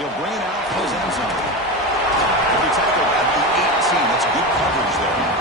He'll bring it out for his end zone. He'll be tackled at the 18. That's good coverage there.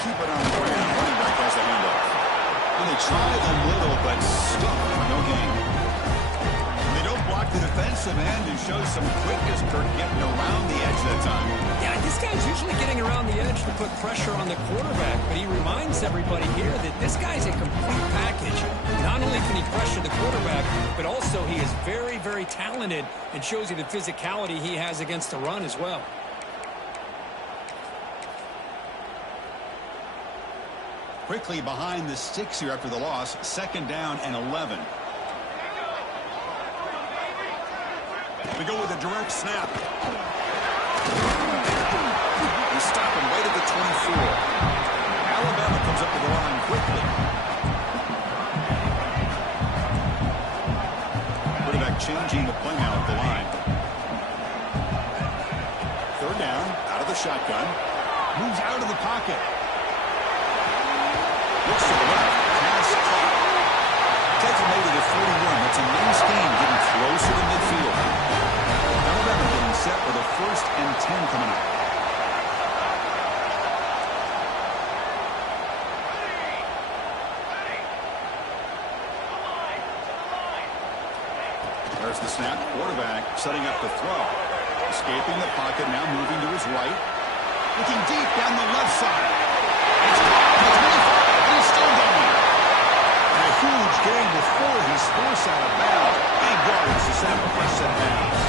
Keep it on the ground. Running back has the handoff. And they tried a little, but stuck for no gain. And they don't block the defensive end and show some quickness for getting around the edge that time. Yeah, this guy's usually getting around the edge to put pressure on the quarterback, but he reminds everybody here that this guy's a complete package. Not only can he pressure the quarterback, but also he is very, very talented and shows you the physicality he has against the run as well. Quickly behind the sticks here after the loss. 2nd down and 11. We go with a direct snap. We stop him right at the 24. Alabama comes up to the line quickly. Quarterback changing the play now at the line. 3rd down, out of the shotgun. Moves out of the pocket. Looks to the left. Pass caught. Takes him over to 41. That's a nice game getting closer to midfield. Alabama getting set for the 1st and 10 coming up. There's the snap. Quarterback setting up the throw. Escaping the pocket, now moving to his right. Looking deep down the left side. It's caught at the 25. He's still going. And a huge gain before he's forced out of bounds. Big yards to set up a first set of downs.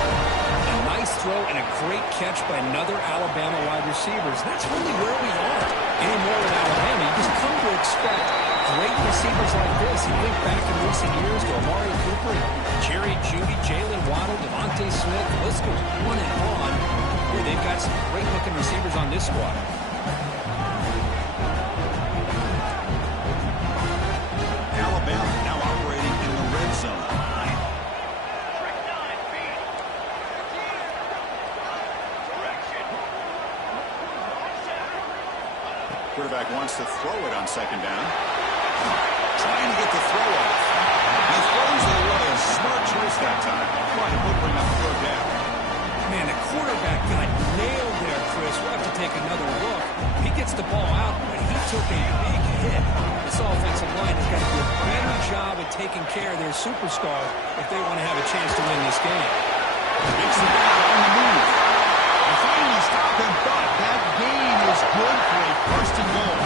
A nice throw and a great catch by another Alabama wide receiver. That's really where we are anymore with Alabama. You just come to expect great receivers like this. You think back in recent years to Amari Cooper, Jerry Jeudy, Jalen Waddle, Devontae Smith. The list goes on and on. Here they've got some great-looking receivers on this squad. Alabama now operating in the red zone. Quarterback wants to throw it on 2nd down. Trying to get the throw off. He throws it away. A smart choice that time. Trying to bring up 3rd down. Man, the quarterback got nailed there, Chris. We'll have to take another look. He gets the ball out, but he took a big hit. This offensive line has got to do a better job at taking care of their superstar if they want to have a chance to win this game. Makes the ball on the move. And finally stop him, but that gain is good for a 1st and goal.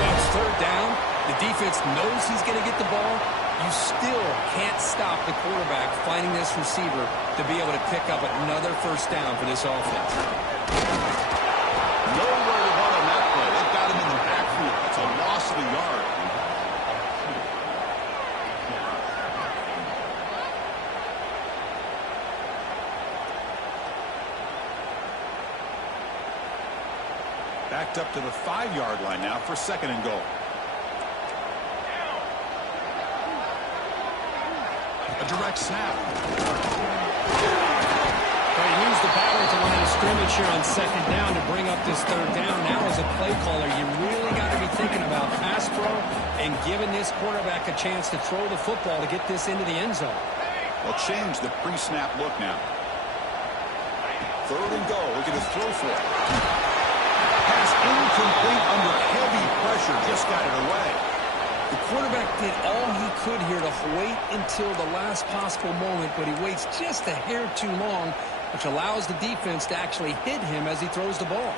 That's 3rd down. The defense knows he's going to get the ball. You still can't stop the quarterback finding this receiver to be able to pick up another 1st down for this offense. Nowhere to run on that play. They've got him in the backfield. It's a loss of a yard. Backed up to the 5-yard line now for 2nd and goal. A direct snap. They use the battle to line of scrimmage here on 2nd down to bring up this 3rd down. Now as a play caller, you really got to be thinking about pass pro and giving this quarterback a chance to throw the football to get this into the end zone. They'll change the pre-snap look now. 3rd and goal. Looking to throw for it. Pass incomplete under heavy pressure. Just got it away. The quarterback did all he could here to wait until the last possible moment, but he waits just a hair too long, which allows the defense to actually hit him as he throws the ball.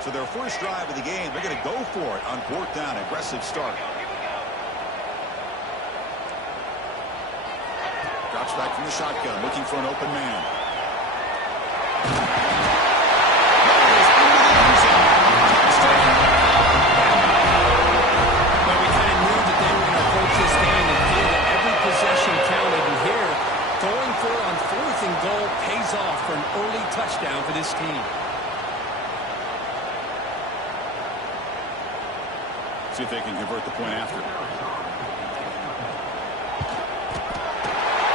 So their first drive of the game, they're going to go for it on 4th down. Aggressive start. Drops back from the shotgun, looking for an open man. Goal pays off for an early touchdown for this team. See if they can convert the point after.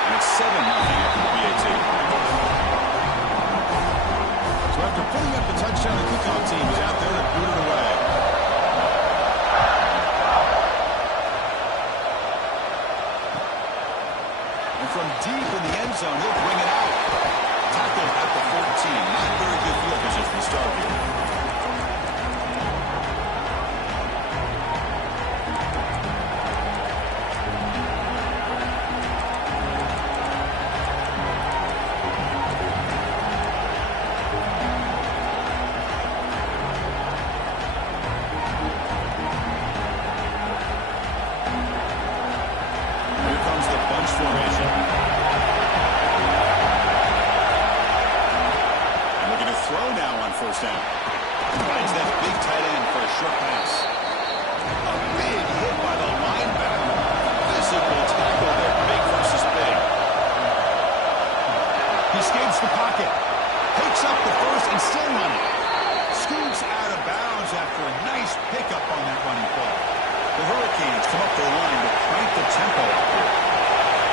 And it's 7-0 after the PAT. So after putting up the touchdown, the kickoff team is out there to boot it away. And from deep in the end zone, he'll bring it out. Tackled at the 14. Not very good field position to start here. First down. Finds that big tight end for a short pass. A big hit by the linebacker. Physical tackle there, big versus big. He escapes the pocket. Picks up the first and still running. Scoots out of bounds after a nice pickup on that running play. The Hurricanes come up the line to crank the tempo up here.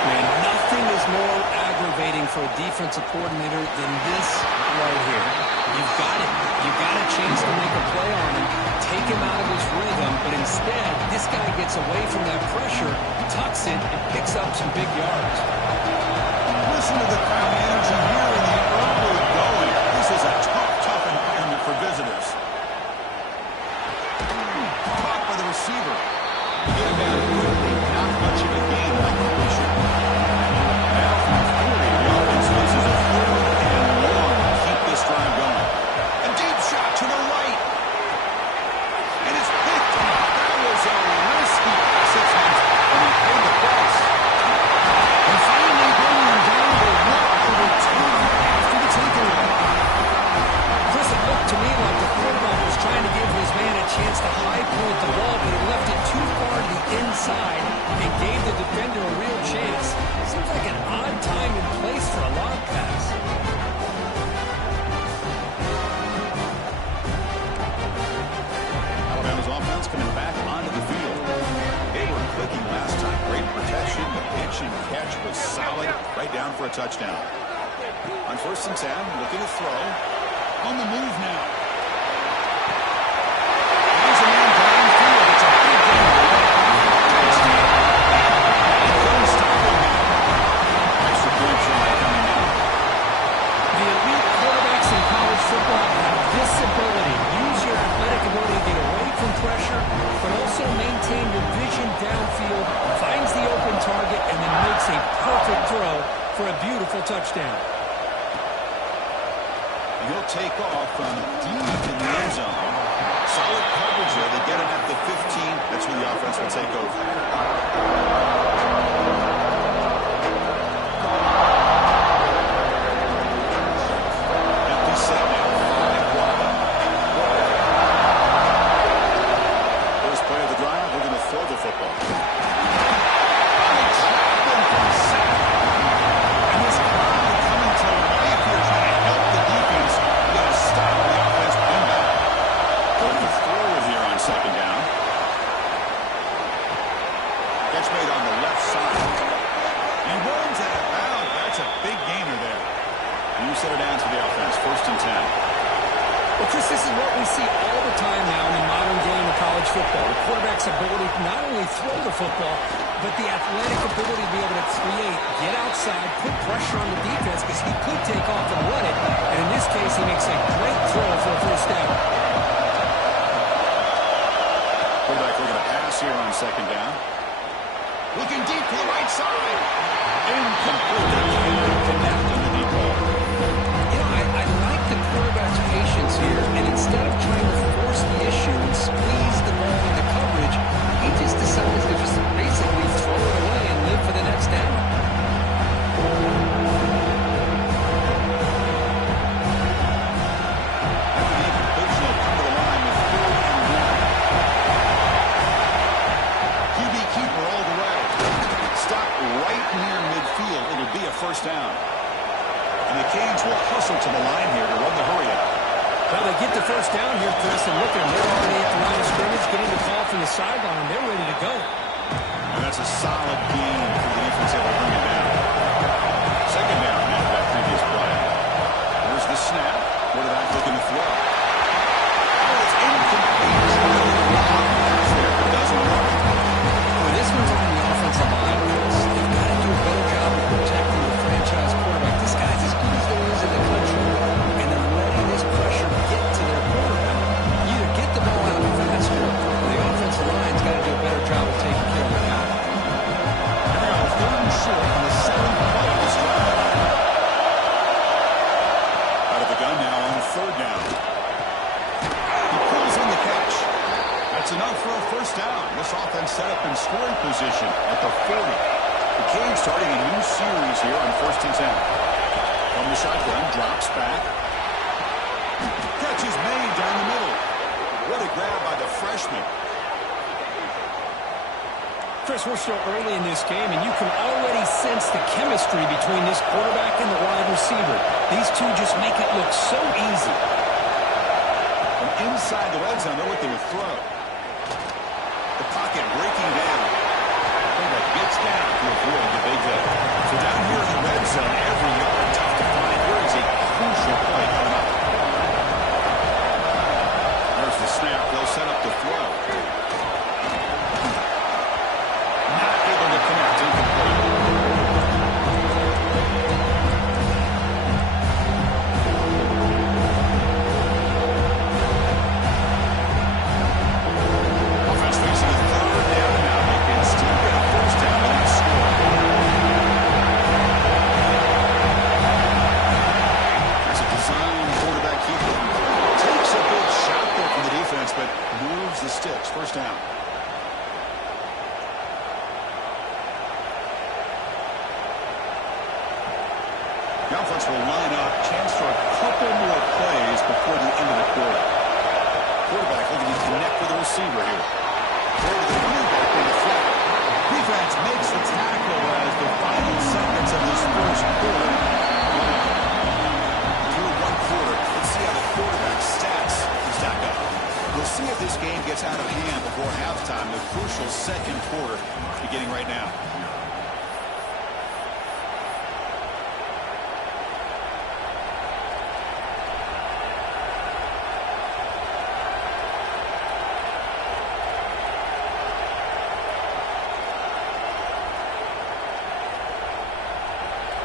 Man, nothing is more aggravating for a defensive coordinator than this right here. You've got it. You've got a chance to make a play on him, take him out of his rhythm, but instead, this guy gets away from that pressure, tucks it, and picks up some big yards. Listen to the crowd energy here in the early going. This is a tough environment for visitors. Caught by the receiver. Get him down quickly. Not much of a gain on completion. Now from 40, the offense faces a 3rd and long to keep this drive going. A deep shot to the right. And it's picked up. That was a risky pass attempt, and he paid the price. And finally bringing him down to the return after the takeaway. Chris, it looked to me like the quarterback was trying to give his man a chance to high point the ball, but he left it too far to the inside and gave the defender a real chance. Seems like an odd time and place for a lob pass. Alabama's offense coming back onto the field. They were clicking last time. Great protection. The pitch and catch was solid. Right down for a touchdown. On 1st and 10, looking to throw. On the move now. He's a man downfield. It's a big game. Couldn't stop him now. Extra point try coming now. The elite quarterbacks in college football have this ability. Use your athletic ability to get away from pressure, but also maintain your vision downfield, finds the open target, and then makes a perfect throw for a beautiful touchdown. He'll take off from deep in the end zone. Solid coverage there. They get him at the 15. That's where the offense will take over. Empty set now. 5 wide. First play of the drive, we're going to throw the football. And this crowd coming to life here trying to help the defense. You got to stop the offense coming back. Going to throw it here on 2nd down. Catch made on the left side. He runs out of bounds. That's a big gainer there. And you set it down to the offense. 1st and 10. Well, Chris, this is what we see all the time now in the modern game of college football. The quarterback's ability to not only throw the football, but the athletic ability to be able to create, get outside, put pressure on the defense because he could take off and run it. And in this case, he makes a great throw for a 1st down. Quarterback looking to pass here on 2nd down. Looking deep to the right side. Incomplete. They cannot connect on the deep ball. You know, I like the quarterback's patience here, and instead of trying to force the issue and squeeze the ball into coverage, he just decides to just basically throw it away and live for the next down. After the incompletion, he'll come to the line with 3rd and 1. QB keeper all the way. Stop right near midfield. It'll be a 1st down. get the first down here, Chris, and look at them. They're already at the line of scrimmage, getting the call from the sideline. They're ready to go. And that's a solid gain for the defense able to bring it down. Second down after that previous play. There's the snap. Quarterback looking to throw. Oh, it's incomplete. It doesn't work. Well, this one's on the offensive line, Chris. They've got to do a better job of protecting the franchise quarterback. This guy's as good as there is in the country, and they're letting this pressure get to their quarterback. You either get the ball out faster, or the offensive line's got to do a better job of taking care of the guy. And they are third and short on the seventh play of this drive. Out of the gun now on third down. He pulls in the catch. That's enough for a first down. This offense set up in scoring position at the 40. The Canes starting a new series here on 1st and 10. From the shotgun, drops back. Catch is made down the middle. What a grab by the freshman. Chris, we're still early in this game, and you can already sense the chemistry between this quarterback and the wide receiver. These two just make it look so easy. From inside the red zone, they're looking to throw. The pocket breaking down. Quarterback gets down to avoid the big hit. So down here in the red zone, every yard tough to find. Here is a crucial play coming up. There's the snap. They'll set up the throw. Not able to connect. Incomplete. Offense facing a third down now. They can still get a first down and not score. That's a design quarterback keeper. Takes a big shot there from the defense, but moves the sticks. First down. The offense will line up. Chance for a couple more plays before the end of the quarter. Quarterback looking to connect with the receiver here. Throw to the running back in the flat. Defense makes the tackle as the final seconds of this first quarter. Through one quarter, let's see how the quarterback's stats stack up. We'll see if this game gets out of hand before halftime. The crucial second quarter beginning right now.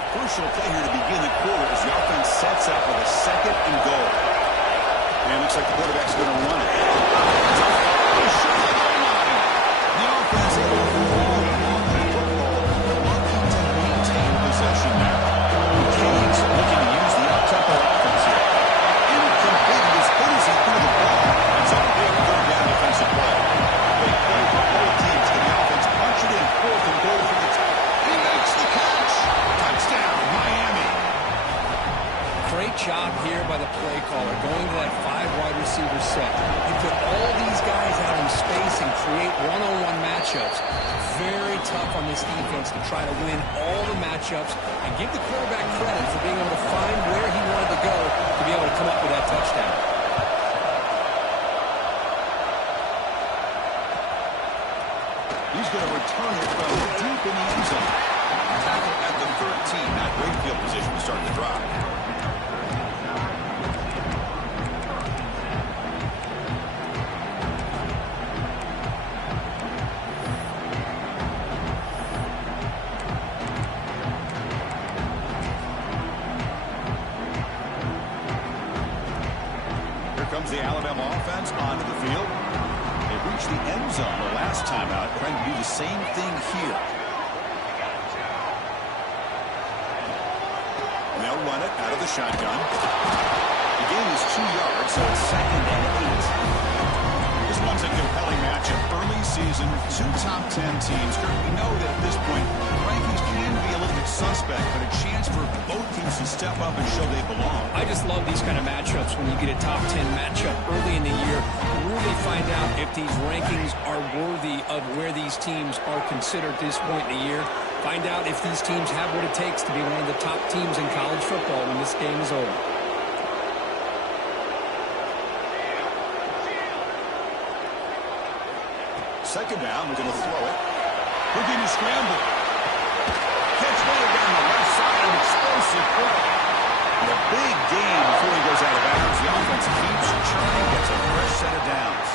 Crucial play here to begin the quarter as the offense sets up with a second and goal. And it looks like the quarterback's going to run it. The offense able to hold on the football, looking to maintain possession now. The Canes looking to use the up-tempo offense here. Incomplete as good as he threw the ball. That's a big third down defensive play. Big play for both teams. Can the offense punch it in? Fourth and goal from the top. He makes the catch. Touchdown, Miami. Great job here by the play caller, going to that 5 wide receiver set. You put all these guys out in space and create one-on-one matchups. Very tough on this defense to try to win all the matchups and give the quarterback credit for being able to find where he wanted to go to be able to come up with that touchdown. He's going to return it from deep in the end zone. Tackle at the 13. Not great field position to start the drive. Here comes the Alabama offense onto the field. They reached the end zone the last time out, trying to do the same thing here. And they'll run it out of the shotgun. The gain is 2 yards, so it's 2nd and 8. This one's a compelling matchup. Early season, 2 top 10 teams. We know that at this point, rankings can be a little bit suspect, but a chance for both teams to step up and show they belong. I just love these kind of matchups when you get a top 10 matchup early in the year. Really find out if these rankings are worthy of where these teams are considered at this point in the year. Find out if these teams have what it takes to be one of the top teams in college football when this game is over. Second down, we're going to throw it. Looking to scramble. Catch way down the left side, an explosive play. And a big gain before he goes out of bounds. The offense keeps churning, gets a fresh set of downs.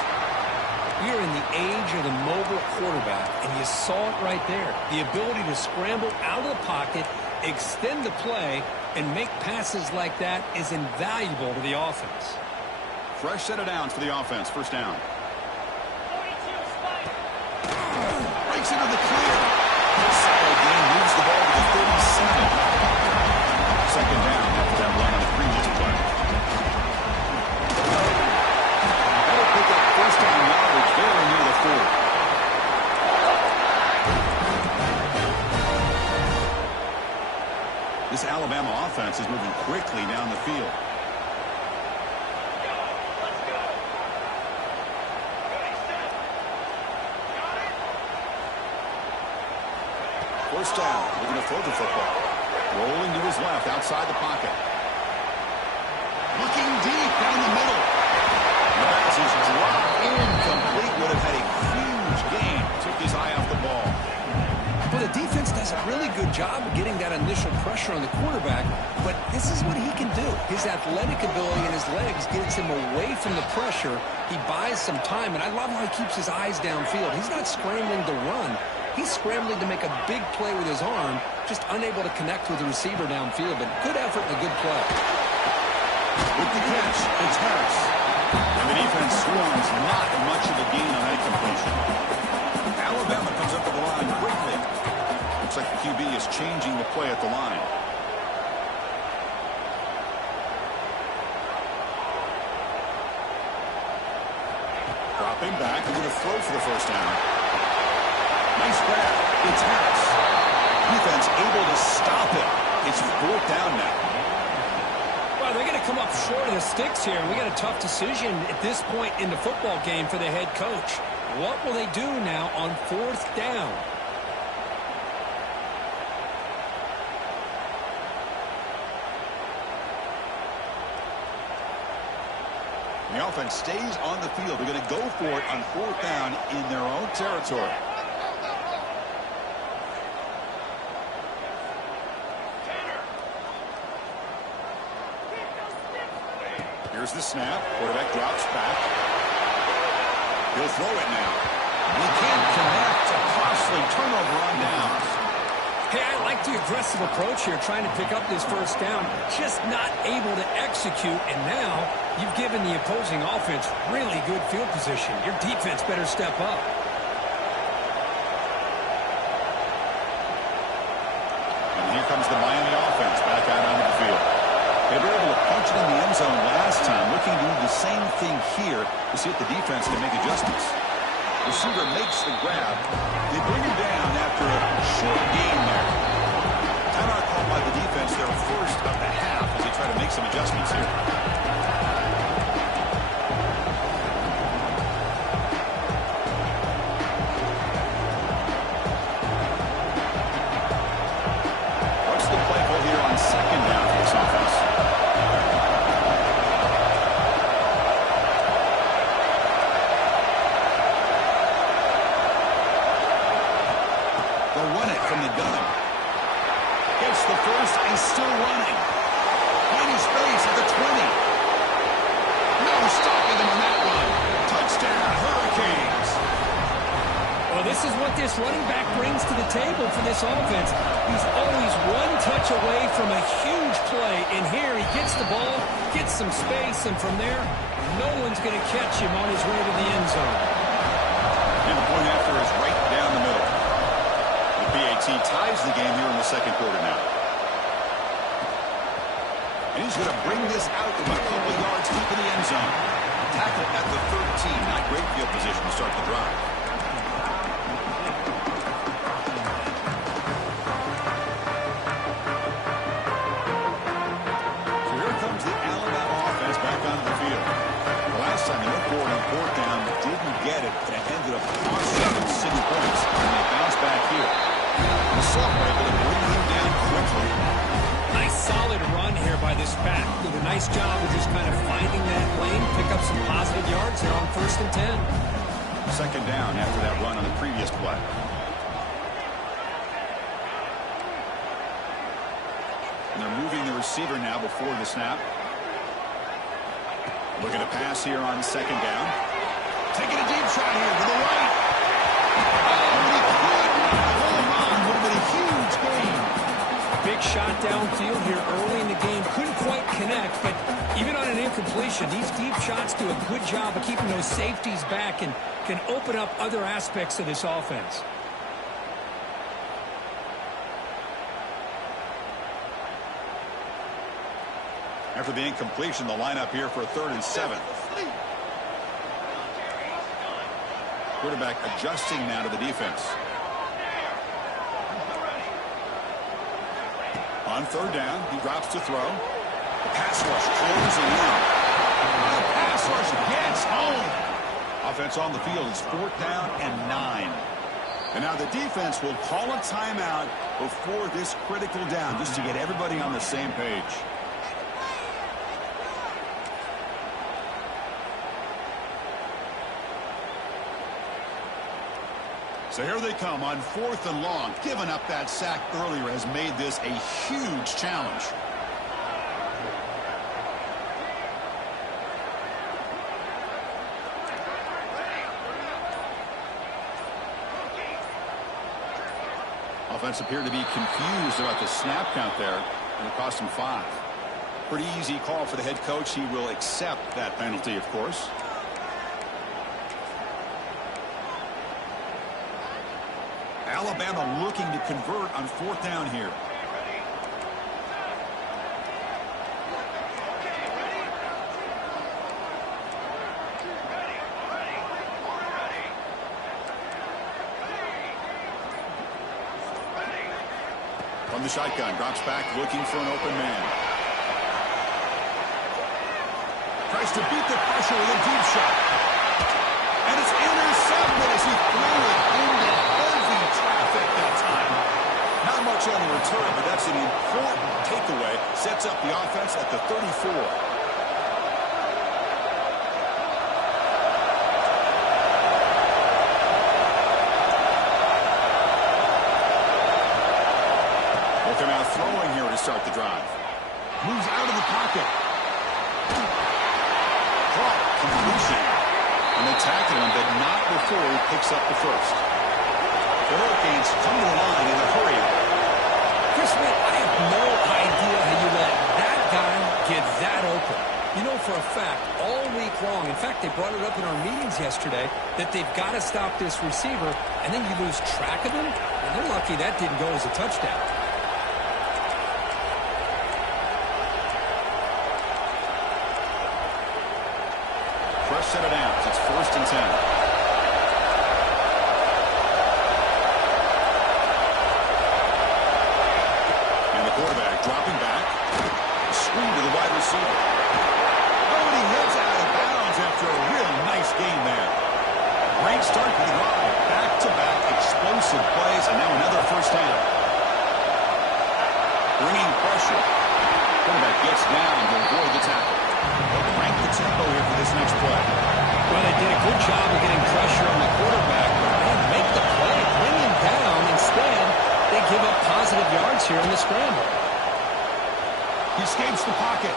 We are in the age of the mobile quarterback, and you saw it right there. The ability to scramble out of the pocket, extend the play, and make passes like that is invaluable to the offense. Fresh set of downs for the offense. First down. Breaks into the clear. Solid gain, moves the ball to the 37. Second down after that run on the previous play. That'll pick up first down yardage very near the 40. This Alabama offense is moving quickly down the field. First down, we're going to throw the football. Rolling to his left, outside the pocket. Looking deep down the middle. The pass is dropped incomplete. Would have had a huge gain. Took his eye off the ball. Well, the defense does a really good job of getting that initial pressure on the quarterback, but this is what he can do. His athletic ability and his legs gets him away from the pressure. He buys some time, and I love how he keeps his eyes downfield. He's not scrambling to run. He's scrambling to make a big play with his arm, just unable to connect with the receiver downfield, but good effort and a good play. With the catch, it's Harris. And the defense swarms, not much of a gain on that completion. Alabama comes up to the line quickly. Looks like the QB is changing the play at the line. Dropping back, we're going to throw for the first down. Nice grab. It's Harris. Defense able to stop it. It's fourth down now. Well, they're going to come up short of the sticks here. We got a tough decision at this point in the football game for the head coach. What will they do now on fourth down? The offense stays on the field. They're going to go for it on fourth down in their own territory. Here's the snap. Quarterback drops back. He'll throw it now. He can't connect. A costly turnover on downs. Hey, I like the aggressive approach here, trying to pick up this first down. Just not able to execute, and now you've given the opposing offense really good field position. Your defense better step up. And here comes the Miami offense back out onto the field. They were able to punch it in the end zone last time, looking to do the same thing here to see if the defense can make adjustments. Receiver makes the grab. They bring him down after a short gain there. Timeout called by the defense, their first of the half, as they try to make some adjustments here. What's the play call here on second down for this offense? They'll run it from the gun. Gets the first and still running. Finding space at the 20. No stopping them on that one. Touchdown, Hurricanes. Well, this is what this running back brings to the table for this offense. He's always one touch away from a huge play. And here he gets the ball, gets some space, and from there, no one's going to catch him on his way to the end zone. And the point after is right down the middle. The PAT ties the game here in the second quarter now. And he's going to bring this out from a couple of yards deep in the end zone. Tackle at the 13. Not great field position to start the drive. So here comes the Alabama offense back onto the field. The last time they went forward on fourth down, didn't get it, and it ended up costing them city points. And they bounce back here. The sophomore able to bring him down quickly. Nice solid run here by this back. Did a nice job of just kind of finding that lane, pick up some positive yards here on 1st and 10. Second down after that run on the previous play. And they're moving the receiver now before the snap. Looking to pass here on second down. Taking a deep shot here to the right. Oh, he couldn't hold on. Would have been a huge gain. Big shot downfield here early in the game. Couldn't quite connect, but even on an incompletion, these deep shots do a good job of keeping those safeties back and can open up other aspects of this offense. After the incompletion, the lineup here for 3rd and 7. Quarterback adjusting now to the defense. On 3rd down, he drops to throw. The pass rush closing in. The pass rush gets home. Offense on the field is 4th down and 9. And now the defense will call a timeout before this critical down just to get everybody on the same page. So here they come on 4th and long. Giving up that sack earlier has made this a huge challenge. Offense appeared to be confused about the snap count there, and it cost him 5. Pretty easy call for the head coach. He will accept that penalty, of course. Alabama looking to convert on 4th down here. From the shotgun, drops back looking for an open man. Tries to beat the pressure with a deep shot. And it's intercepted as he threw it into heavy traffic that time. Not much on the return, but that's an important takeaway. Sets up the offense at the 34. They're now throwing here to start the drive. Moves out of the pocket. Caught completion. And they tackle him, but not before he picks up the first. The Hurricanes come to the line in a hurry. Chris Smith, I have no idea how you let that guy get that open. You know for a fact, all week long, in fact, they brought it up in our meetings yesterday, that they've got to stop this receiver, and then you lose track of him, and they're lucky that didn't go as a touchdown. Fresh set of downs. It's 1st and 10. And the quarterback dropping back. Screen to the wide receiver. Oh, and he heads out of bounds after a real nice game there. Great start for the drive. Back-to-back explosive plays, and now another 1st down. Bringing pressure. Quarterback gets down to avoid the tackle. They'll crank the tempo here for this next play. Well, they did a good job of getting pressure on the quarterback, but they make the play, bring him down. Instead, they give up positive yards here in the scramble. He escapes the pocket.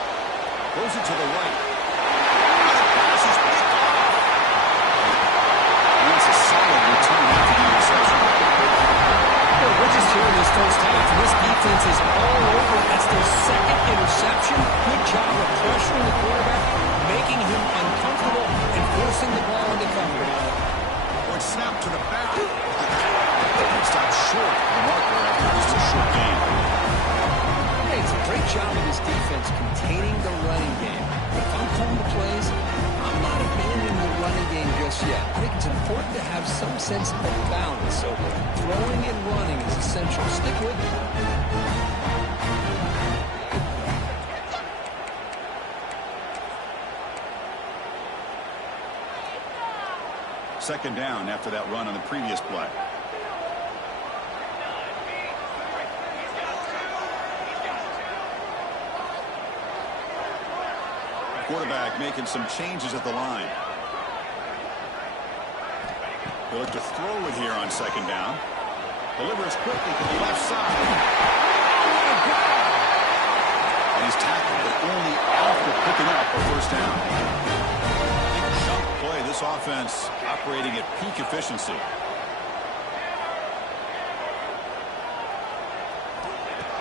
Throws it to the right. And the pass is picked off. And it's a solid return after the interception. Well, we're just here in this first half, and this defense is all over. That's their 2nd interception. Good job of pressuring the quarterback, making him uncomfortable, and forcing the ball into coverage. Or it's snapped to the back. Stopped short of the marker after just a short game. Hey, it's a great job of this defense containing the running game. But if I'm calling the plays, I'm not abandoning the running game just yet. I think it's important to have some sense of balance. So throwing and running is essential. Stick with it. Second down after that run on the previous play. Quarterback making some changes at the line. He'll look to throw it here on second down. Delivers quickly to the left side. Oh, what a grab! And he's tackled, but only after picking up a first down. Big chunk play. This offense operating at peak efficiency.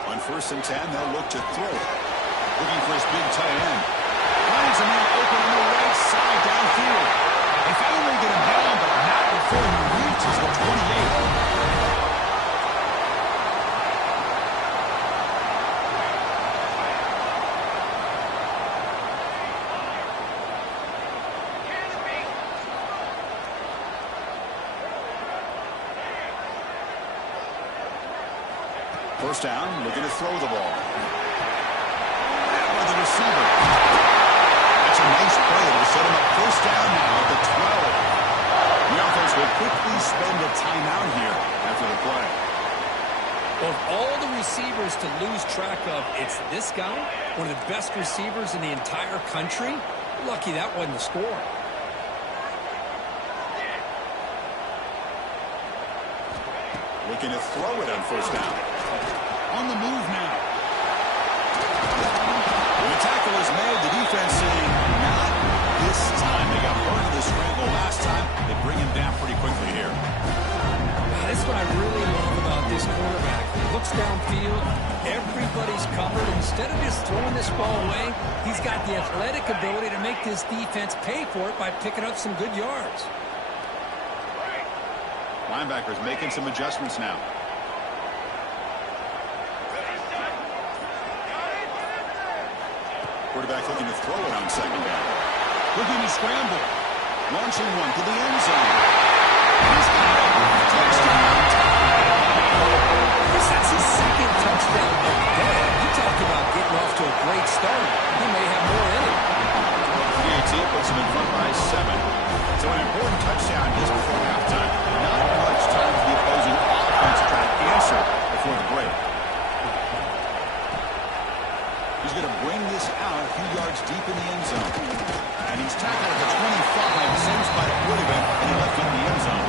On 1st and 10, they'll look to throw it. Looking for his big tight end. Finds a man open on the right side downfield. They finally get him down, but not before he reaches the 28. First down, looking to throw the ball. With the receiver. That's a nice play. It'll set him up first down now at the 12. The offense will quickly spend a timeout here after the play. Of all the receivers to lose track of, it's this guy, one of the best receivers in the entire country. Lucky that wasn't the score. Looking to throw it on first down. On the move now. When the tackle is made, the defense saying, not this time. They got burned in the scramble last time. They bring him down pretty quickly here. That's what I really love about this quarterback. He looks downfield. Everybody's covered. Instead of just throwing this ball away, he's got the athletic ability to make this defense pay for it by picking up some good yards. Linebackers making some adjustments now. Quarterback looking to throw it on second down. Looking to scramble. Launching one to the end zone. He's got it. Touchdown. That's his second touchdown of the day. You talk about getting off to a great start. He may have more in it. PAT puts him in front by 7. So an important touchdown just before halftime. Not much time for the opposing offense to try to answer before the break. He's going to bring this out a few yards deep in the end zone. And he's tackled at the 25, same spot it would have been, and he left it in the end zone.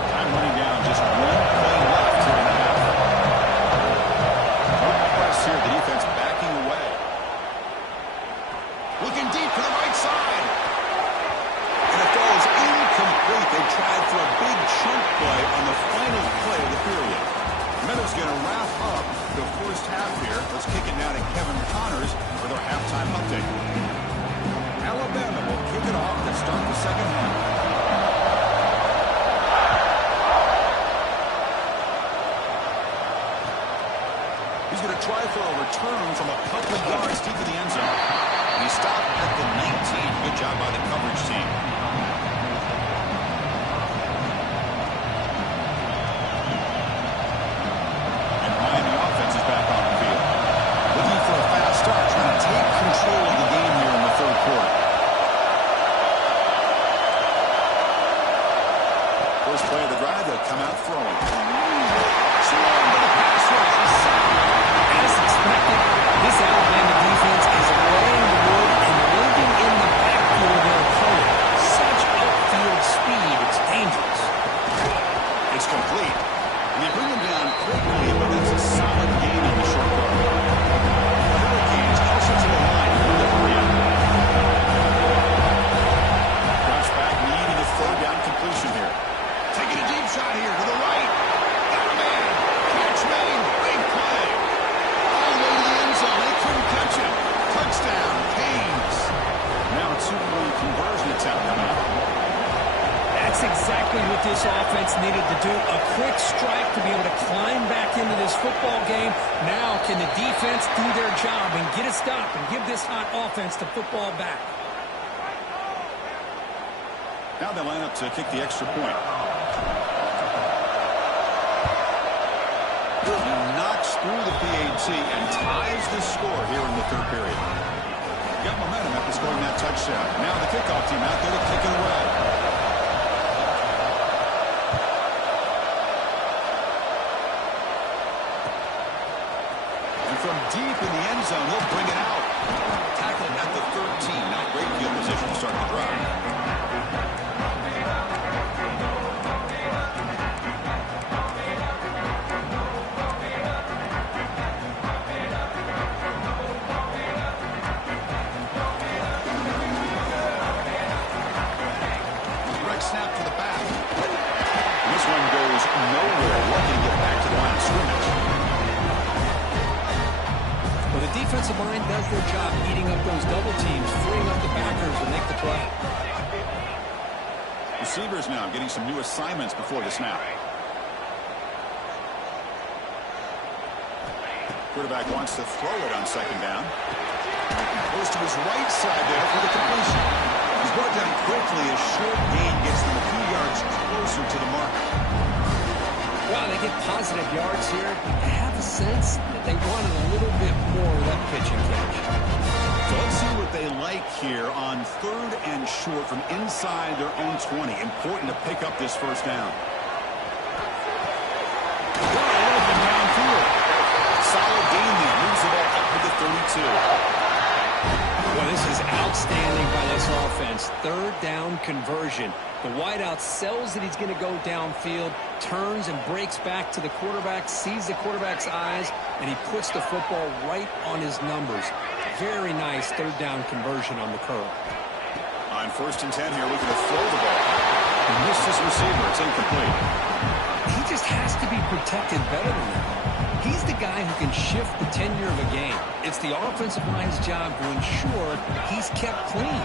Time running down, just one play left here in the half. Good press here, the defense backing away. Looking deep to the right side. And it falls incomplete. They tried for a big chunk play on the final play of the period. Meadows going to wrap up the first half here. Let's kick it now to Kevin Connors with our halftime update. Alabama will kick it off to start the second half. He's going to try for a return from a couple of yards deep in the end zone. And he stopped at the 19. Good job by the coverage team. This offense needed to do a quick strike to be able to climb back into this football game. Now can the defense do their job and get a stop and give this hot offense the football back? Now they line up to kick the extra point. He knocks through the PAT and ties the score here in the third period. Got momentum after scoring that touchdown. Now the kickoff team out there to kick it away. From deep in the end zone, he'll bring it out. Tackled at the 13. Not great field position to start hardcore job eating up those double teams, freeing up the backers to make the play. Receivers now getting some new assignments before the snap. Quarterback wants to throw it on second down. Goes to his right side there for the completion. He's brought down quickly as short gain gets them a few yards closer to the mark. Wow, they get positive yards here. I have a sense that they wanted a little bit more of that pitch and catch. So let's see what they like here on third and short from inside their own 20. Important to pick up this first down. Solid gain there. Moves the ball up to the 32. Well, this is outstanding by this offense. Third down conversion. The wideout sells that he's going to go downfield, turns and breaks back to the quarterback, sees the quarterback's eyes, and he puts the football right on his numbers. Very nice third down conversion on the curl. On first and 10 here, looking to throw the ball. He missed his receiver. It's incomplete. He just has to be protected better than that. He's the guy who can shift the tenure of a game. It's the offensive line's job to ensure he's kept clean.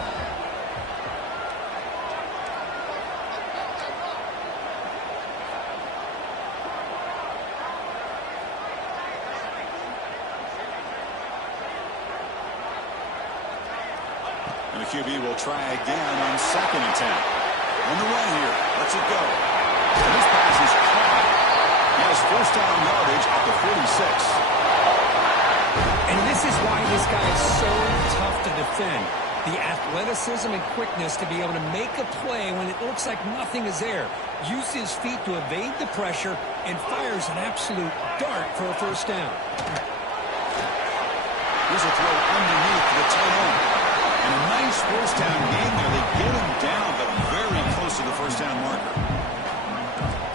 And the QB will try again on second and 10. On the run here. Let's it go. And this pass is caught. He has first down yardage at the 46. And this is why this guy is so tough to defend. The athleticism and quickness to be able to make a play when it looks like nothing is there. Use his feet to evade the pressure and fires an absolute dart for a first down. Here's a throw underneath the tight end. And a nice first down gain there. They get him down, but very close to the first down marker.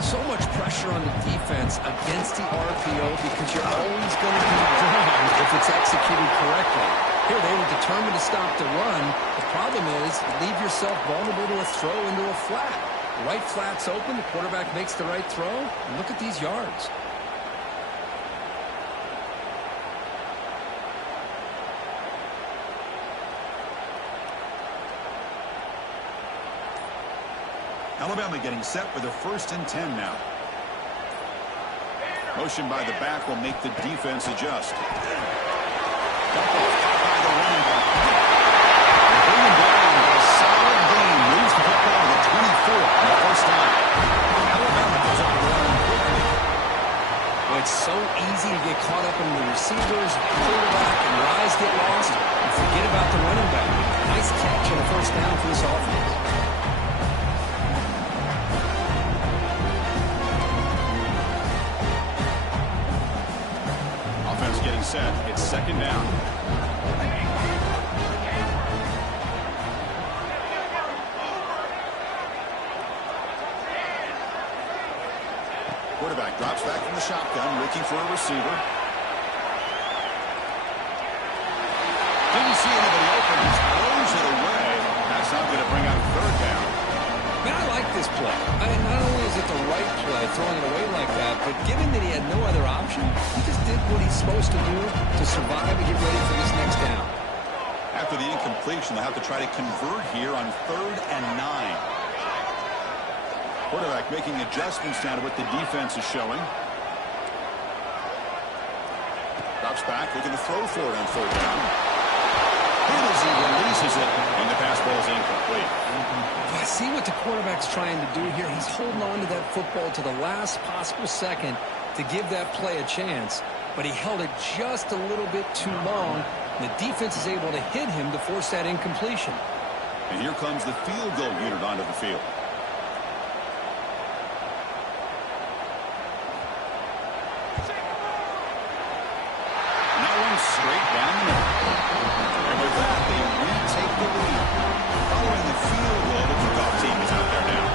So much pressure on the defense against the RPO because you're always going to be wrong if it's executed correctly. Here they were determined to stop the run. The problem is you leave yourself vulnerable to a throw into a flat. Right flat's open, the quarterback makes the right throw, and look at these yards. Alabama getting set for the first and 10 now. Motion by the back will make the defense adjust. Dump off by the running back. Bring him down by a solid gain. Moves the football to the 24 on the first time. Alabama goes on to run quickly. Well, it's so easy to get caught up in the receivers, quarterback, and your eyes get lost. And forget about the running back. Nice catch on the first down for this offense. Getting set. It's second down. Quarterback drops back from the shotgun, looking for a receiver. Didn't see anybody open. He throws it away. That's not going to bring out third down. Man, I like this play. Not only is it the right play, throwing it away like that, but given that he had no other option, he just did what he's supposed to do to survive and get ready for this next down. After the incompletion, they'll have to try to convert here on 3rd and 9. Quarterback making adjustments now to what the defense is showing. Drops back, looking to throw for it on 3rd down. Here as he releases it, and the pass ball is incomplete. I see what the quarterback's trying to do here. He's holding on to that football to the last possible second to give that play a chance, but he held it just a little bit too long. The defense is able to hit him to force that incompletion. And here comes the field goal unit onto the field. Now one straight down the middle. And with that, they retake the lead. Following the field goal, the kickoff team is out there now.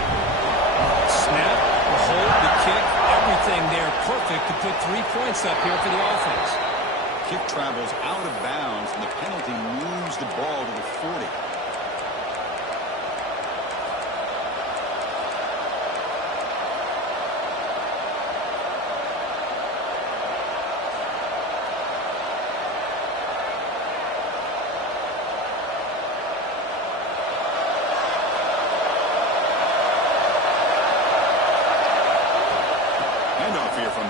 Snap, the hold, the kick, everything there perfect to put 3 points up here for the offense. Kick travels out of bounds, and the penalty moves the ball to the 40.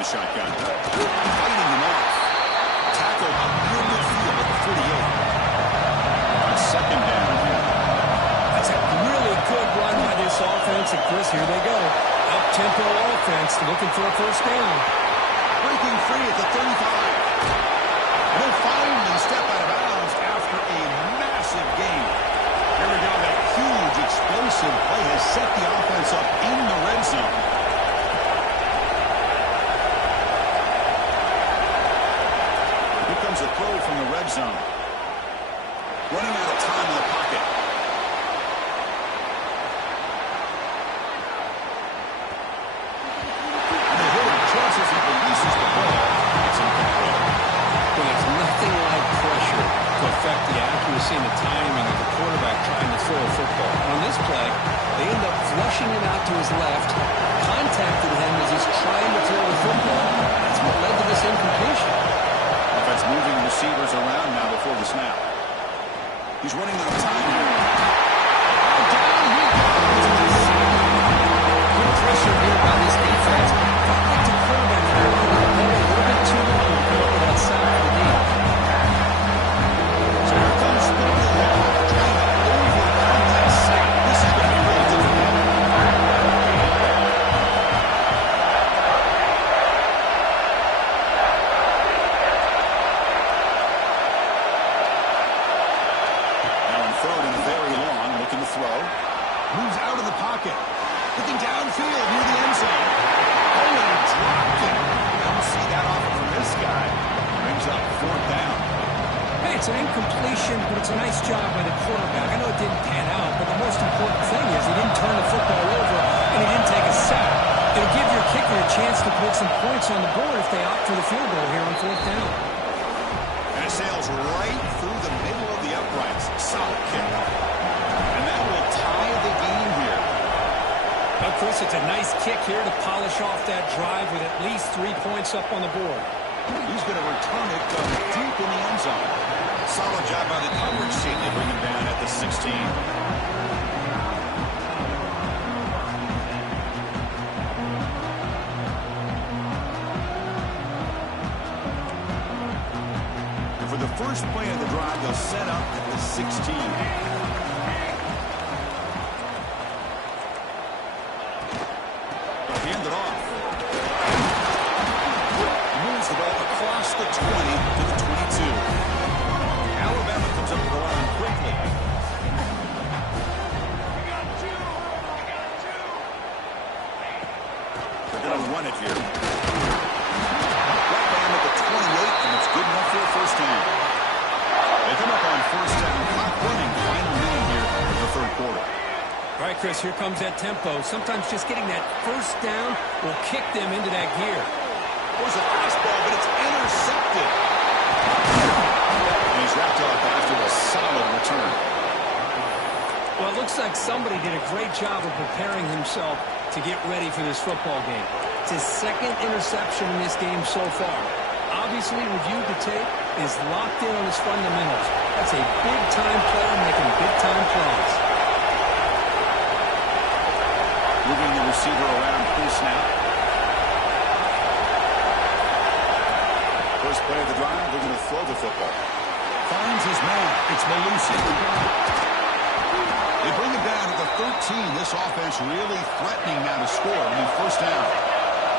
the shotgun. Fighting him off. Tackled up near midfield at the 48. On second down here. That's a really good run by this offense. And Chris, here they go. Up-tempo offense looking for a first down. Breaking free at the 35. And they'll finally step out of bounds after a massive gain. Here we go. That huge explosive play has set the offense up in the red zone. Here comes a throw from the red zone. Running out of time in the pocket. And the hitter just as he releases the ball, it's incomplete. Well, there's nothing like pressure to affect the accuracy and the timing of the quarterback trying to throw a football. On this play, they end up flushing it out to his left, contacted him as he's trying to throw the football. That's what led to this incompletion. Offense moving receivers around now before the snap. He's running out of time here. Down he goes. Good pressure here by this defense. Felt like the quarterback there held the ball a little bit too long to come up with that sack for the knee. So here comes Spindle Hall trying to overcome that sack. This is going to be really difficult. Now in third and a very long, looking to throw. Moves out of the pocket. Looking downfield near the end zone. Oh, and he dropped it. Don't see that often from this guy. Brings up fourth down. Hey, it's an incompletion, but it's a nice job by the quarterback. I know it didn't pan out, but the most important thing is he didn't turn the football over and he didn't take a sack. It'll give your kicker a chance to put some points on the board if they opt for the field goal here on fourth down. And it sails right through the middle of the uprights. Solid kick. And that will tie the game here. Well, Chris, it's a nice kick here to polish off that drive with at least 3 points up on the board. He's going to return it deep in the end zone. Solid job by the coverage team. They bring him down at the 16. And for the first play of the drive, they'll set up at the 16. Hand it off. Moves the ball across the 20 to the 22. Alabama comes up with the line quickly. They're going to run it here. Right down at the 28, and it's good enough for a first down. They come up on first down, clock running, final minute here in the third quarter. All right, Chris, here comes that tempo. Sometimes just getting that first down will kick them into that gear. There's a fastball, but it's intercepted. And he's wrapped up after a solid return. Well, it looks like somebody did a great job of preparing himself to get ready for this football game. It's his second interception in this game so far. Obviously, reviewed the tape, is locked in on his fundamentals. That's a big-time player making big-time plays. Moving the receiver around pre-snap. First play of the drive, they're going to throw the football. Finds his man. It's Malusi. They bring him down at the 13. This offense really threatening now to score on the first down.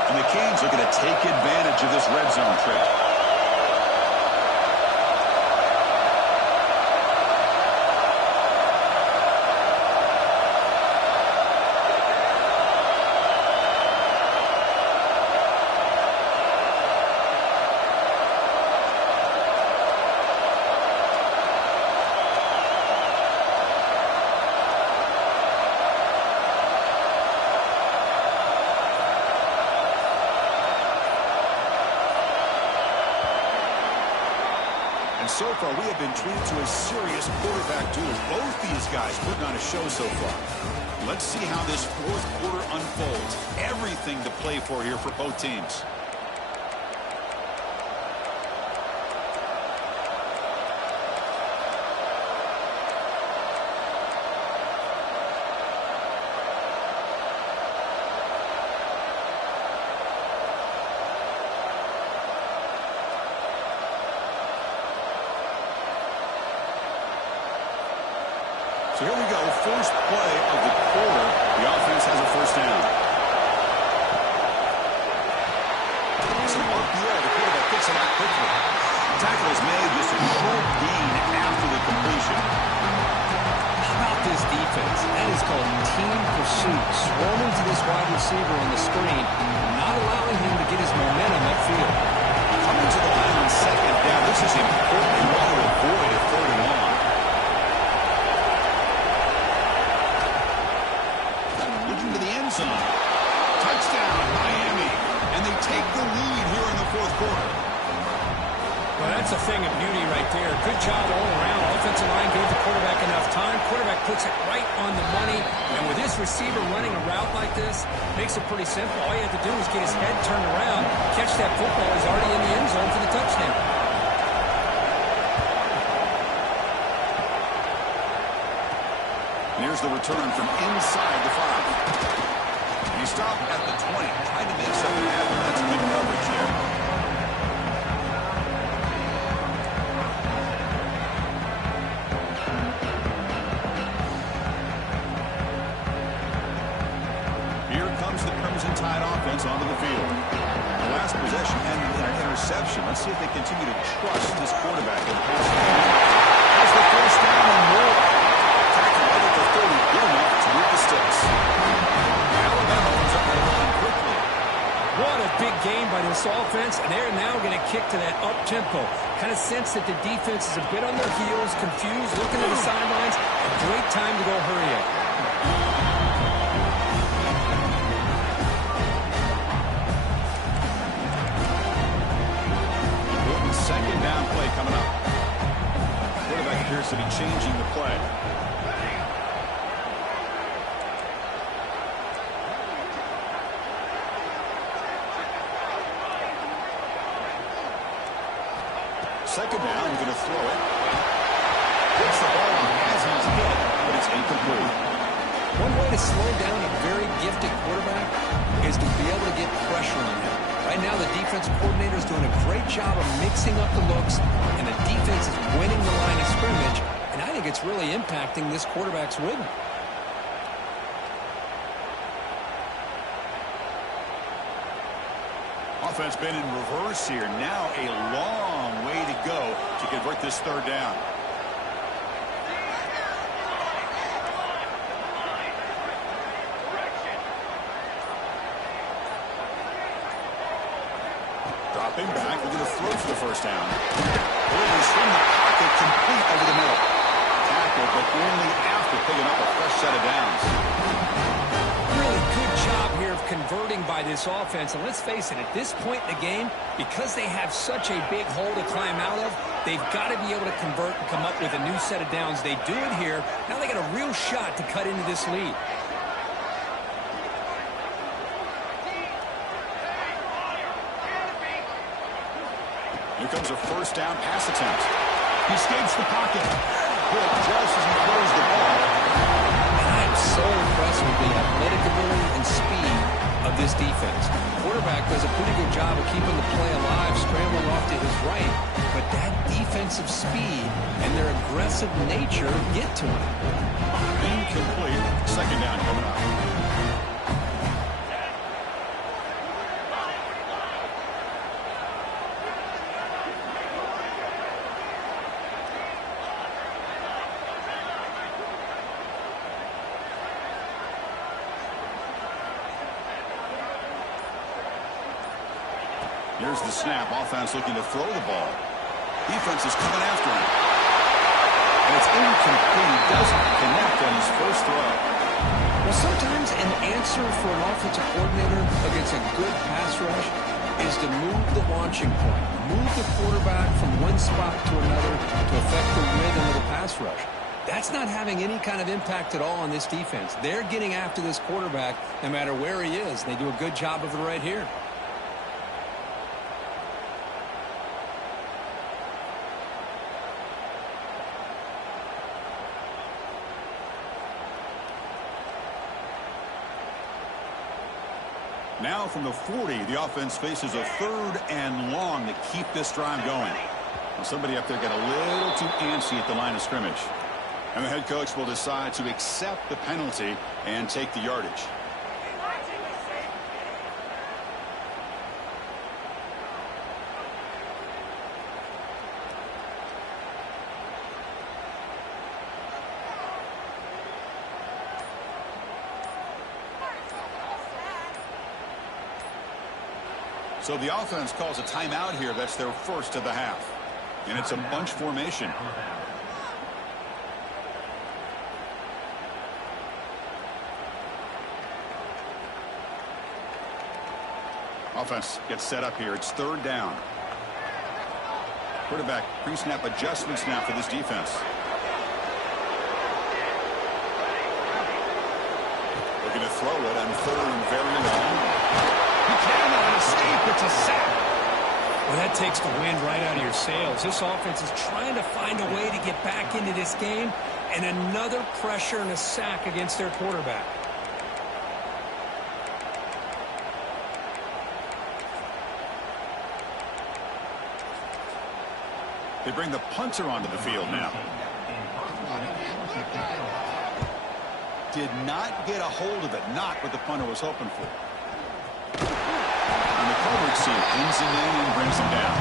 And the Canes are going to take advantage of this red zone trip. And so far, we have been treated to a serious quarterback duel. Both these guys putting on a show so far. Let's see how this fourth quarter unfolds. Everything to play for here for both teams. So here we go, first play of the quarter. The offense has a first down. Some RPO, the quarterback picks it out quickly. The tackle is made, just a short gain after the completion. How about this defense? That is called team pursuit. Swarming to this wide receiver on the screen, not allowing him to get his momentum upfield. Coming to the line on second down, this is important. You want to avoid a third and long. Looking to the end zone. Touchdown, Miami. And they take the lead here in the fourth quarter. Well, that's a thing of beauty right there. Good job all around. Offensive line gave the quarterback enough time. Quarterback puts it right on the money. And with this receiver running a route like this, makes it pretty simple. All you have to do is get his head turned around, catch that football. He's already in the end zone for the touchdown. And here's the return from inside the 5. And he stopped at the 20, trying to make something happen. That's good coverage there. Here comes the Crimson Tide offense onto the field. The last possession ended with an interception. Let's see if they continue to trust this quarterback in passing. That's the first down and more. Tackle right at the 30, good enough to move the sticks. Alabama comes up the line quickly. What a big game by this offense, and they're now going to kick to that up-tempo. Kind of sense that the defense is a bit on their heels, confused, looking at the sidelines. A great time to go hurry up. Second down play coming up. Quarterback appears to be changing the play. Second down, we're going to throw it. Gets the ball as he's hit, but it's incomplete. One way to slow down a very gifted quarterback is to be able to get pressure on him. Right now, the defensive coordinator is doing a great job of mixing up the looks, and the defense is winning the line of scrimmage, and I think it's really impacting this quarterback's rhythm. Offense been in reverse here. Now a long way to go to convert this third down. Dropping back, we're going to throw for the first down. Delivers from the pocket, complete over the middle. Tackle, but only after picking up a fresh set of downs. Really good job here of converting by this offense. And let's face it, at this point in the game, because they have such a big hole to climb out of, they've got to be able to convert and come up with a new set of downs. They do it here. Now they got a real shot to cut into this lead. Here comes a first down pass attempt. He escapes the pocket. Good just as he throws the ball. And I am so impressed with the athletic ability and speed of this defense. The quarterback does a pretty good job of keeping the play alive, scrambling off to his right. But that defensive speed and their aggressive nature get to him. Incomplete. Second down coming up. Here's the snap. Offense looking to throw the ball. Defense is coming after him. And it's incomplete. He doesn't connect on his first throw. Well, sometimes an answer for an offensive coordinator against a good pass rush is to move the launching point. Move the quarterback from one spot to another to affect the rhythm of the pass rush. That's not having any kind of impact at all on this defense. They're getting after this quarterback no matter where he is. They do a good job of it right here. Now from the 40, the offense faces a third and long to keep this drive going. Well, somebody up there got a little too antsy at the line of scrimmage. And the head coach will decide to accept the penalty and take the yardage. So the offense calls a timeout here. That's their first of the half. And it's a bunch formation. Offense gets set up here. It's third down. Quarterback pre-snap adjustments now for this defense. Looking to throw it on third and very long. He cannot escape. It's a sack. Well, that takes the wind right out of your sails. This offense is trying to find a way to get back into this game, and another pressure and a sack against their quarterback. They bring the punter onto the field now. Did not get a hold of it. Not what the punter was hoping for. And the coverage team pins him in and brings him down.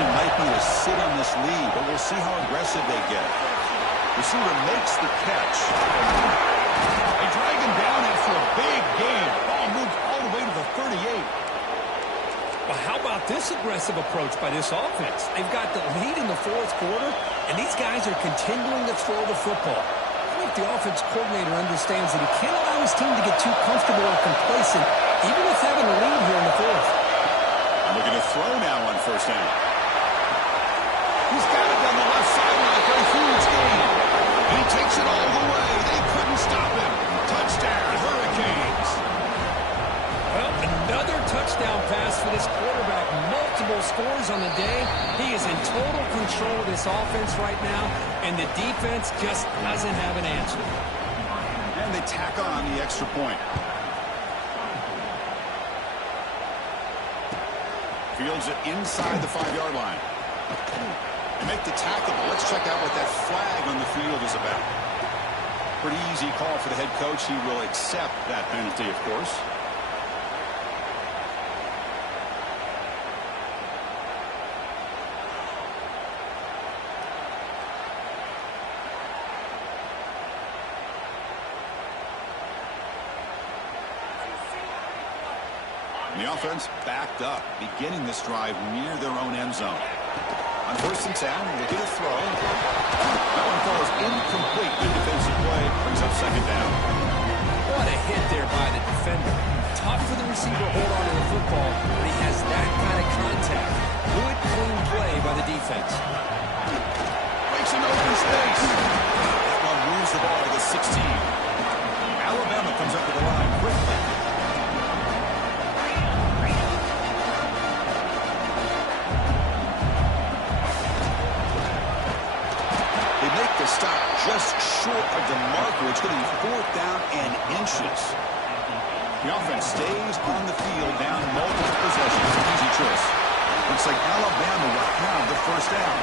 Might be to sit on this lead, but we'll see how aggressive they get. Receiver makes the catch. They drag him down after a big gain. Ball moved all the way to the 38. Well, how about this aggressive approach by this offense? They've got the lead in the fourth quarter, and these guys are continuing to throw the football. I think the offense coordinator understands that he can't allow his team to get too comfortable or complacent, even with having a lead here in the fourth. I'm looking to throw now on first down. He's got it down the left sideline for a huge gain. And he takes it all the way. They couldn't stop him. Touchdown, Hurricanes. Well, another touchdown pass for this quarterback. Multiple scores on the day. He is in total control of this offense right now, and the defense just doesn't have an answer. And they tack on the extra point. Fields it inside the 5-yard line. They make the tackle. Let's check out what that flag on the field is about. Pretty easy call for the head coach. He will accept that penalty, of course. And the offense backed up, beginning this drive near their own end zone. On first and 10, looking to throw. That one falls incomplete. Good defensive play. Brings up second down. What a hit there by the defender. Tough for the receiver to hold on to the football, but he has that kind of contact. Good, clean play by the defense. Breaks an open space. That one moves the ball to the 16. Alabama comes up to the line quickly. Stop just short of the marker. It's going to be fourth down and inches. The offense stays on the field down multiple possessions. Easy choice. Looks like Alabama will have the first down.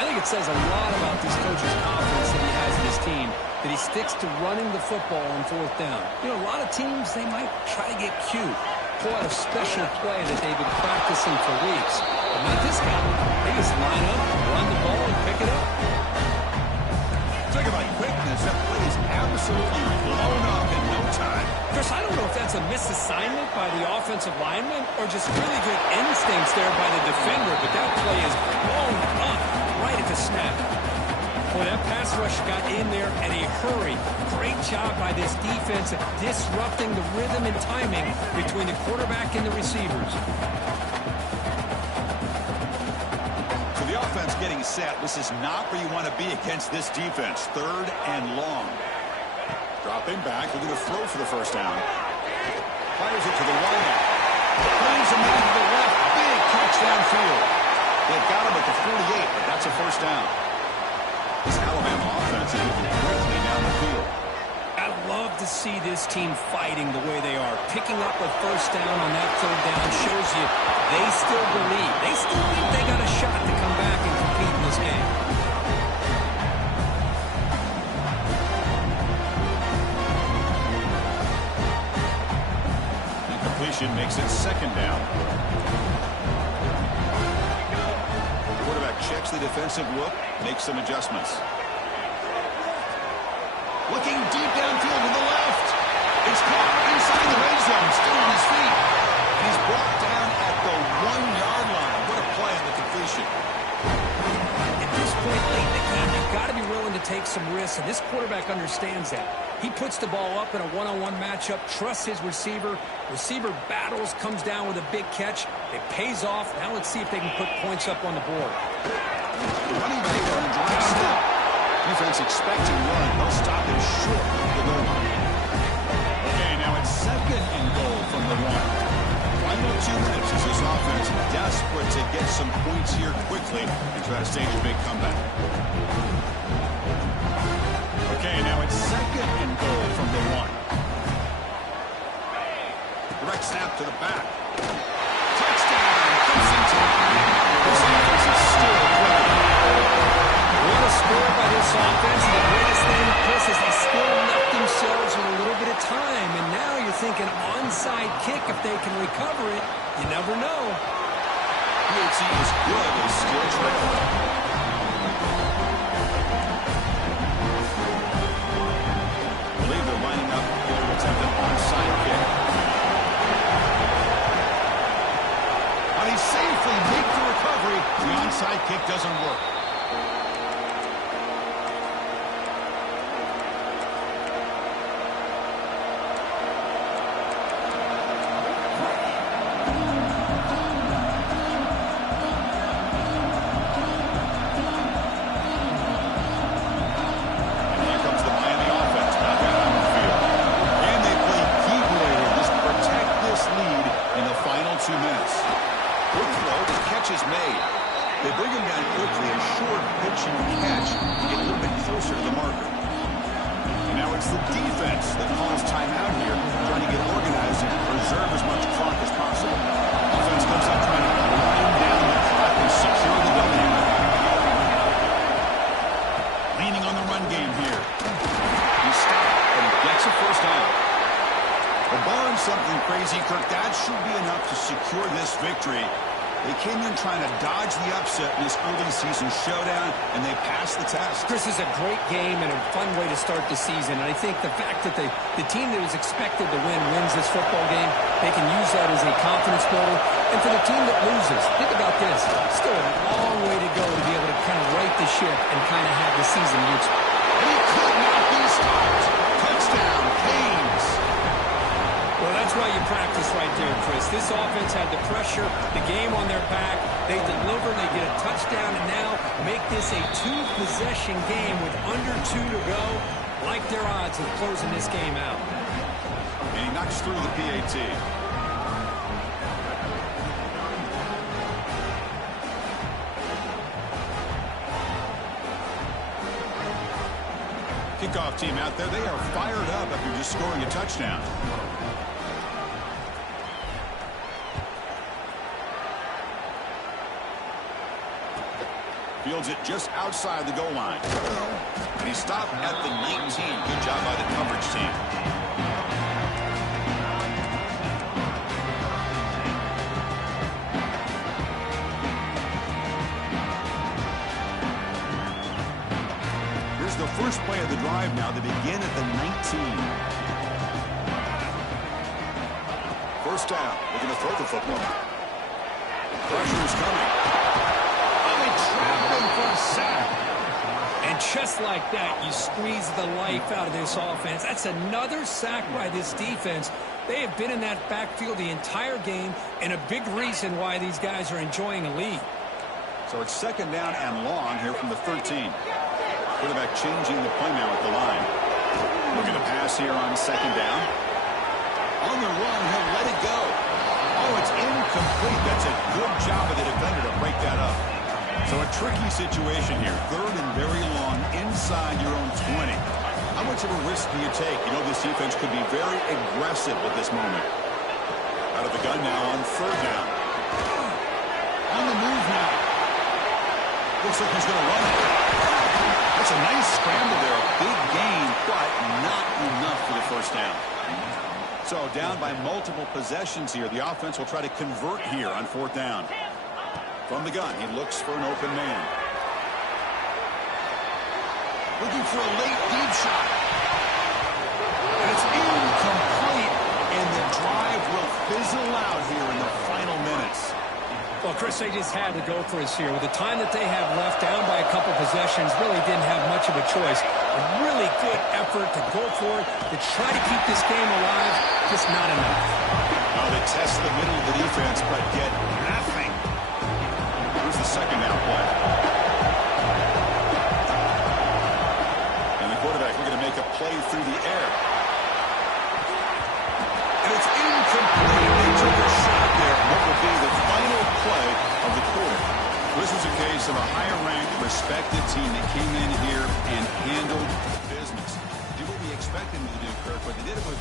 I think it says a lot about this coach's confidence that he has in his team, that he sticks to running the football on fourth down. You know, a lot of teams, they might try to get cute, pull out a special play that they've been practicing for weeks. But not this guy. They just line up, run the ball, and pick it up. Talk about quickness. That play is absolutely blown up in no time. Chris, I don't know if that's a misassignment by the offensive lineman or just really good instincts there by the defender, but that play is blown up right at the snap. Boy, that pass rush got in there in a hurry. Great job by this defense of disrupting the rhythm and timing between the quarterback and the receivers. Offense getting set. This is not where you want to be against this defense. Third and long. Dropping back. Looking to throw for the first down. Fires it to the right. Plays a man to the left. Big catch downfield. They've got him at the 48, but that's a first down. This Alabama offense is moving quickly down the field. I love to see this team fighting the way they are. Picking up a first down on that third down shows you they still believe. They still think they got a shot to come back and compete in this game. Incompletion makes it second down. Quarterback checks the defensive look, makes some adjustments. Looking deep downfield to the left. It's caught inside the red zone, still on his feet. And he's brought down at the 1-yard line. What a play on the completion. At this point late in the game, you've got to be willing to take some risks, and this quarterback understands that. He puts the ball up in a one-on-one matchup, trusts his receiver. Receiver battles, comes down with a big catch. It pays off. Now let's see if they can put points up on the board. The running back on a drive step. Defense expecting run. They'll stop him short of the goal line. Okay, now it's second and goal from the 1. Final 2 minutes as this offense desperate to get some points here quickly and try to stage a big comeback. Okay, now it's second and goal from the 1. Direct snap to the back. Touchdown! Just in time. This offense is still playing. What a score by this offense. And the greatest thing, Chris, is they still left themselves with a little bit of time. And now you're thinking onside kick if they can recover it. You never know. PAT is good. They still trail. I believe they're lining up here to attempt an onside kick. But he safely makes the recovery. The onside kick doesn't work. This is a great game and a fun way to start the season. And I think the fact that the team that was expected to win wins this football game, they can use that as a confidence builder. And for the team that loses, think about this. Still a long way to go to be able to kind of right the ship and kind of have the season reach. He could not be stopped. Touchdown, Canes. Well, that's why you practice right there, Chris. This offense had the pressure, the game on their back. They deliver, they get a touchdown, and now make this a 2-possession game with under 2 to go. Like their odds of closing this game out. And he knocks through the PAT. Kickoff team out there, they are fired up after just scoring a touchdown. Fields it just outside the goal line. And he stopped at the 19. Good job by the coverage team. Here's the first play of the drive now. They begin at the 19. First down. They're going to throw the football. Pressure is coming. And just like that, you squeeze the life out of this offense. That's another sack by this defense. They have been in that backfield the entire game, and a big reason why these guys are enjoying a lead. So it's second down and long here from the 13. Quarterback changing the play now at the line. Looking to pass here on second down. On the run, he'll let it go. Oh, it's incomplete. That's a good job of the defender to break that up. So a tricky situation here. Third and very long inside your own 20. How much of a risk do you take? You know this defense could be very aggressive at this moment. Out of the gun now on third down. On the move now. Looks like he's going to run it. That's a nice scramble there. A big gain, but not enough for the first down. So down by multiple possessions here. The offense will try to convert here on fourth down. From the gun, he looks for an open man. Looking for a late deep shot. And it's incomplete. And the drive will fizzle out here in the final minutes. Well, Chris, they just had to go for us here. With the time that they have left, down by a couple possessions, really didn't have much of a choice. A really good effort to go for it, to try to keep this game alive, just not enough. Now they test the middle of the defense, but get nothing. Here's the second down play. And the quarterback looking to make a play through the air. And it's incomplete. They took a shot there. What will be the final play of the quarter? This was a case of a higher-ranked, respected team that came in here and handled business. Did what we expected them to do, Kirk, but they did it with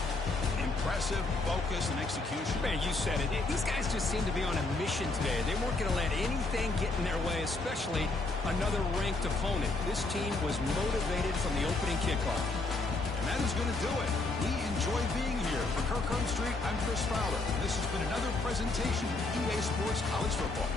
impressive focus and execution. Man, you said it. These guys just seem to be on a mission today. They weren't going to let anything get in their way, especially another ranked opponent. This team was motivated from the opening kickoff. And that is going to do it. We enjoy being here. For Kirk Herbstreit, I'm Chris Fowler. This has been another presentation of EA Sports College Football.